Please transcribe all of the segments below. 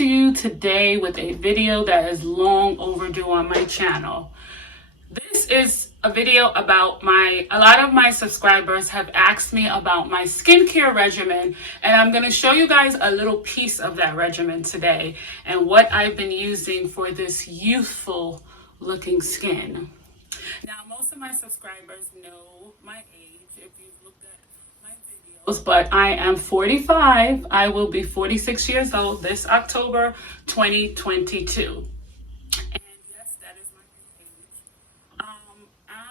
to you today with a video that is long overdue on my channel. This is a video about a lot of my subscribers have asked me about my skincare regimen, and I'm going to show you guys a little piece of that regimen today and what I've been using for this youthful looking skin. Now, most of my subscribers know my age if you've looked at my videos, but I am 45. I will be 46 years old this October 2022. And yes, that is my age.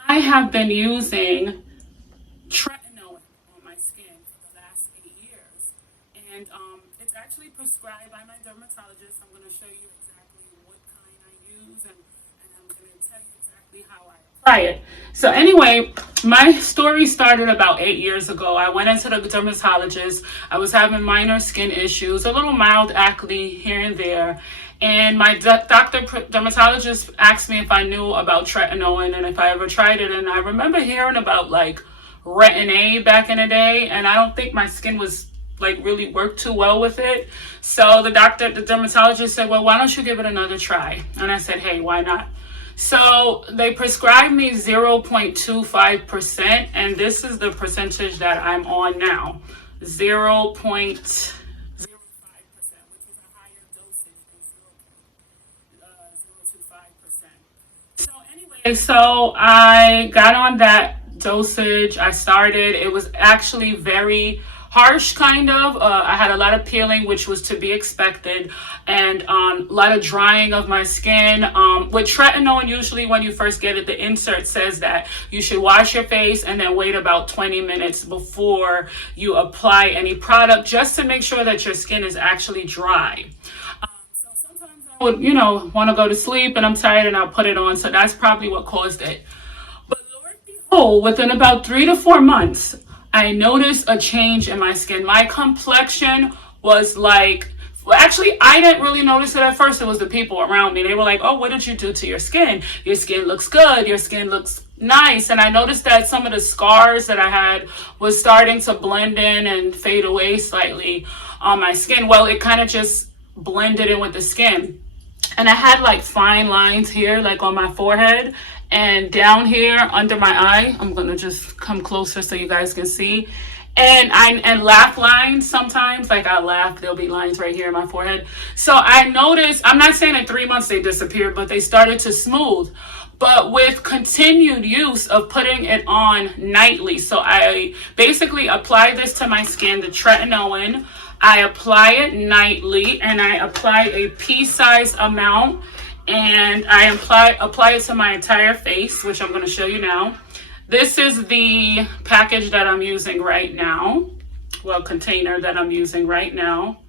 I have been using Tretinoin on my skin for the last 8 years. And it's actually prescribed by my dermatologist. I'm going to show you exactly what kind I use, and I'm going to tell you exactly how I apply it. So anyway, my story started about 8 years ago. I went into the dermatologist. I was having minor skin issues, a little mild acne here and there. And my dermatologist asked me if I knew about Tretinoin and if I ever tried it. And I remember hearing about like Retin-A back in the day, and I don't think my skin was like really worked too well with it. So the dermatologist said, well, why don't you give it another try? And I said, hey, why not? So they prescribed me 0.25%, and this is the percentage that I'm on now, 0.05%, which is a higher dosage than 0.025%. So anyway, so I got on that dosage. I started. It was actually very harsh, kind of. I had a lot of peeling, which was to be expected, and a lot of drying of my skin. With Tretinoin, usually when you first get it, the insert says that you should wash your face and then wait about 20 minutes before you apply any product, just to make sure that your skin is actually dry. So sometimes I would, want to go to sleep and I'm tired and I'll put it on. So that's probably what caused it. But Lord behold, within about 3 to 4 months, I noticed a change in my skin. My complexion was like, well, actually, I didn't really notice it at first. It was the people around me. They were like, oh, what did you do to your skin? Your skin looks good. Your skin looks nice. And I noticed that some of the scars that I had was starting to blend in and fade away slightly on my skin. Well, it kind of just blended in with the skin. And I had like fine lines here, like on my forehead. And down here under my eye, I'm gonna just come closer so you guys can see. And laugh lines sometimes, like I laugh, there'll be lines right here in my forehead. So I noticed, I'm not saying in 3 months they disappeared, but they started to smooth. But with continued use of putting it on nightly, so I basically apply this to my skin, the Tretinoin. I apply it nightly, and I apply a pea-sized amount. And I apply it to my entire face, which I'm going to show you now. This is the package that I'm using right now. Well, container that I'm using right now.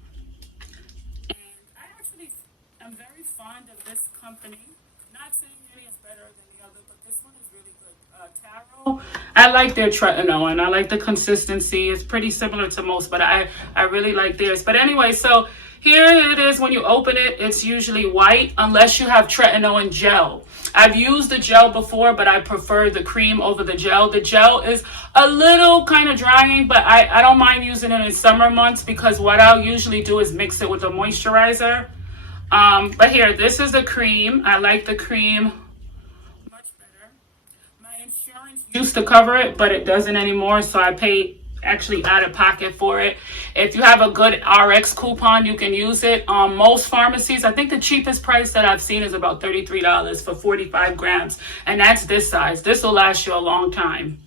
And I actually am very fond of this company. Not saying any is better than the other, but this one is really good. Taro. I like their Tretinoin. I like the consistency. It's pretty similar to most, but I really like theirs. But anyway, so here it is. When you open it, it's usually white unless you have Tretinoin gel. I've used the gel before, but I prefer the cream over the gel. The gel is a little kind of drying, but I don't mind using it in summer months, because what I'll usually do is mix it with a moisturizer. But here, this is the cream. I like the cream much better. My insurance used to cover it, but it doesn't anymore, so I pay actually out of pocket for it. If you have a good RX coupon, you can use it. Most pharmacies, I think the cheapest price that I've seen is about $33 for 45 grams, and that's this size. This will last you a long time.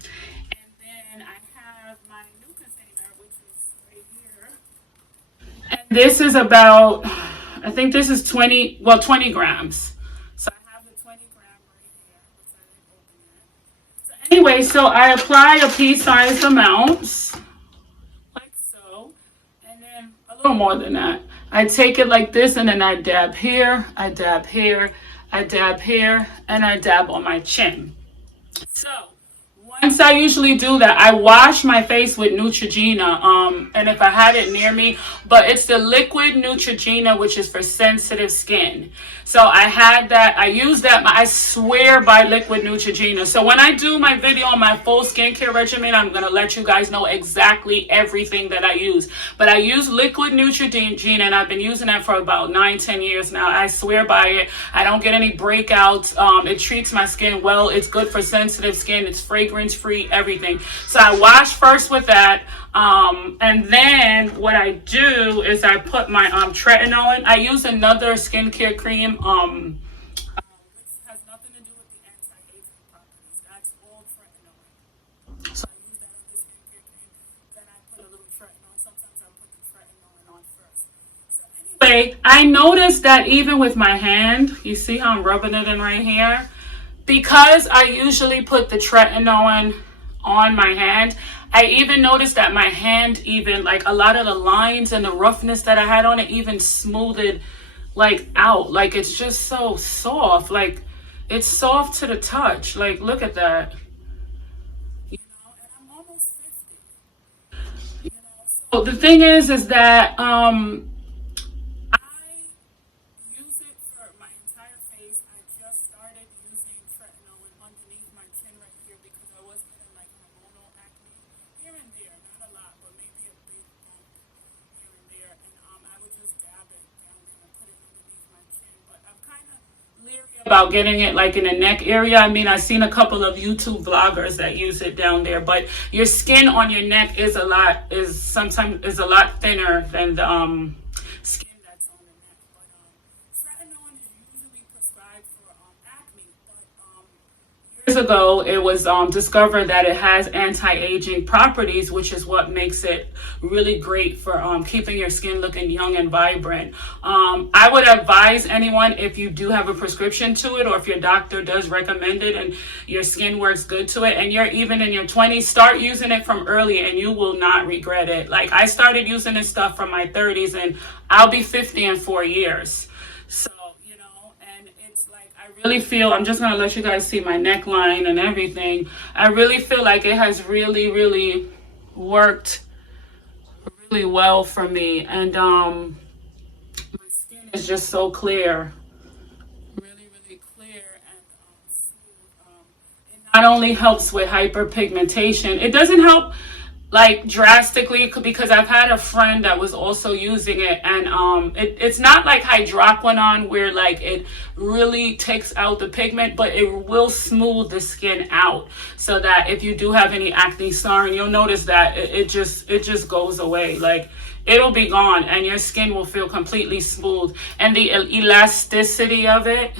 And then I have my new container, which is right here, and this is about, I think this is 20 grams. So I have the 20 gram right here, which I didn't open yet. So anyway, so I apply a pea-sized amount, like so, and then a little more than that. I take it like this, and then I dab here, I dab here, I dab here, and I dab on my chin. So Once I usually do that, I wash my face with Neutrogena, and if I had it near me, but it's the liquid Neutrogena, which is for sensitive skin. So I had that, I use that, I swear by liquid Neutrogena. So when I do my video on my full skincare regimen, I'm going to let you guys know exactly everything that I use. But I use liquid Neutrogena, and I've been using that for about 9-10 years now. I swear by it. I don't get any breakouts. It treats my skin well. It's good for sensitive skin. It's fragrance free, everything. So I wash first with that. And then what I do is I put my Tretinoin. I use another skincare cream, which has nothing to do with the anti-aging properties. That's all Tretinoin. So I use that other skincare cream. Then I put a little Tretinoin. Sometimes I put the Tretinoin on first. So anyway, I noticed that even with my hand, you see how I'm rubbing it in right here? Because I usually put the Tretinoin on my hand, I even noticed that my hand, even like a lot of the lines and the roughness that I had on it, even smoothed like out. Like it's just so soft. Like it's soft to the touch. Like look at that. You know, and I'm almost 50. You know, so the thing is that use it for my entire face. I just started using Tretinoin underneath my chin right here because I was getting like hormonal acne here and there, not a lot, but maybe a big bump here and there. And I would just dab it down there and put it underneath my chin. But I'm kind of leery about getting it like in the neck area. I mean, I've seen a couple of YouTube vloggers that use it down there, but your skin on your neck is sometimes a lot thinner than the skin that's on the neck. But Retin-A is usually prescribed for acne, but years ago it was discovered that it has anti-aging properties, which is what makes it really great for keeping your skin looking young and vibrant. I would advise anyone, if you do have a prescription to it, or if your doctor does recommend it and your skin works good to it, and you're even in your 20s, start using it from early and you will not regret it. Like I started using this stuff from my 30s and I'll be 50 in 4 years. So, you know, and it's like, I really feel, I'm just going to let you guys see my neckline and everything. I really feel like it has really, really worked really well for me. And my skin is just so clear. Really, really clear and smooth. It not only helps with hyperpigmentation, it doesn't help like drastically, because I've had a friend that was also using it, and it's not like hydroquinone where like it really takes out the pigment, but it will smooth the skin out, so that if you do have any acne scarring, you'll notice that it just goes away. Like it'll be gone and your skin will feel completely smooth, and the elasticity of it,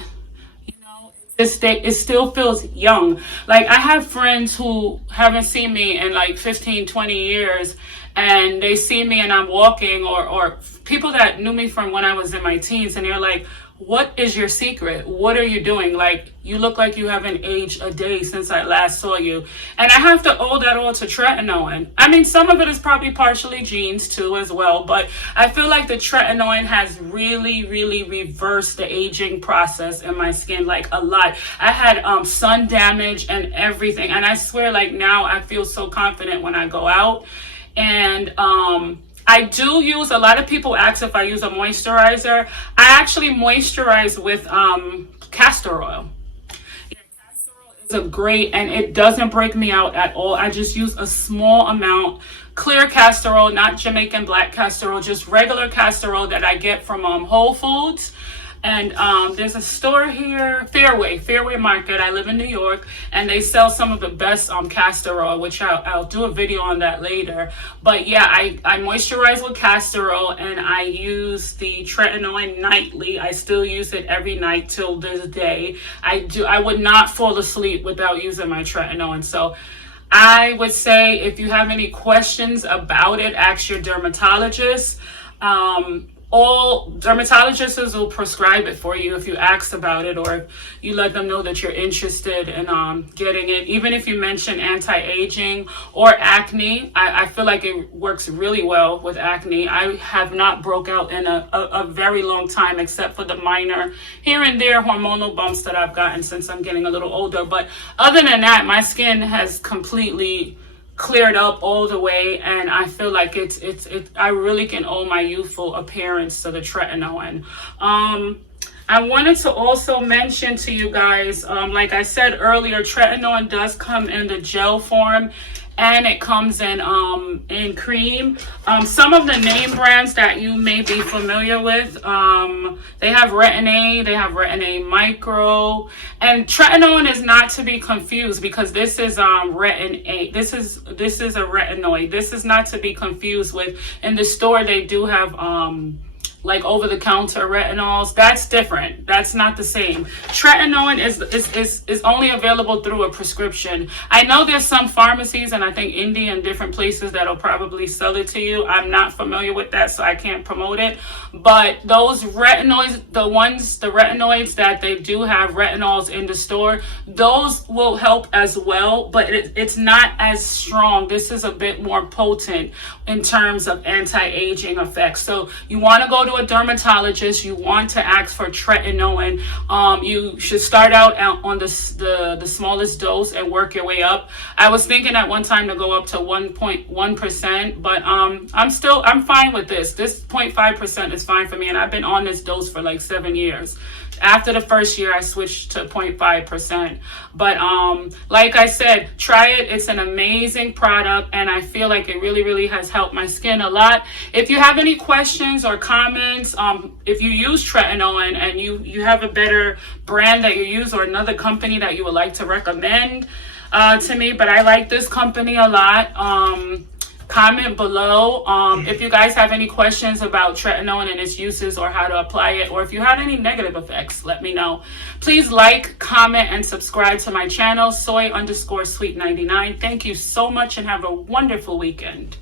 it still feels young. Like I have friends who haven't seen me in like 15-20 years, and they see me and I'm walking, or people that knew me from when I was in my teens, and they're like, what is your secret? What are you doing? Like, you look like you haven't aged a day since I last saw you. And I have to owe that all to Tretinoin. I mean, some of it is probably partially genes too as well, but I feel like the Tretinoin has really, really reversed the aging process in my skin, like a lot. I had sun damage and everything, and I swear, like now I feel so confident when I go out. And I do use, a lot of people ask if I use a moisturizer. I actually moisturize with castor oil. Yeah, castor oil is a great, and it doesn't break me out at all. I just use a small amount, clear castor oil, not Jamaican black castor oil, just regular castor oil that I get from Whole Foods. And there's a store here, Fairway Market. I live in New York, and they sell some of the best castor oil, which I'll do a video on that later. But yeah, I moisturize with castor oil, and I use the Tretinoin nightly. I still use it every night till this day. I would not fall asleep without using my Tretinoin. So I would say, if you have any questions about it, ask your dermatologist. all dermatologists will prescribe it for you if you ask about it, or if you let them know that you're interested in getting it. Even if you mention anti-aging or acne, I feel like it works really well with acne. I have not broke out in a very long time, except for the minor here and there hormonal bumps that I've gotten since I'm getting a little older. But other than that, my skin has completely cleared up all the way, and I feel like I really can owe my youthful appearance to the Tretinoin. I wanted to also mention to you guys, like I said earlier, Tretinoin does come in the gel form, and it comes in cream. Some of the name brands that you may be familiar with, they have Retin-A, they have Retin-A Micro, and Tretinoin is not to be confused, because this is Retin-A. This is a retinoid. This is not to be confused with, in the store they do have like over-the-counter retinols. That's different. That's not the same. Tretinoin is only available through a prescription. I know there's some pharmacies, and I think Indy and different places that'll probably sell it to you. I'm not familiar with that, so I can't promote it. But those retinoids, the retinoids that they do have retinols in the store, those will help as well, but it's not as strong. This is a bit more potent in terms of anti-aging effects. So you want to go to a dermatologist, you want to ask for Tretinoin. You should start out on the smallest dose and work your way up. I was thinking at one time to go up to 1.1%, but I'm fine with this. This 0.5% is fine for me, and I've been on this dose for like 7 years. After the first year, I switched to 0.5%. But like I said, try it. It's an amazing product, and I feel like it really, really has helped my skin a lot. If you have any questions or comments, if you use Tretinoin and you have a better brand that you use, or another company that you would like to recommend to me, but I like this company a lot. Comment below if you guys have any questions about Tretinoin and its uses, or how to apply it, or if you had any negative effects, let me know. Please like, comment, and subscribe to my channel, soy_sweet99. Thank you so much, and have a wonderful weekend.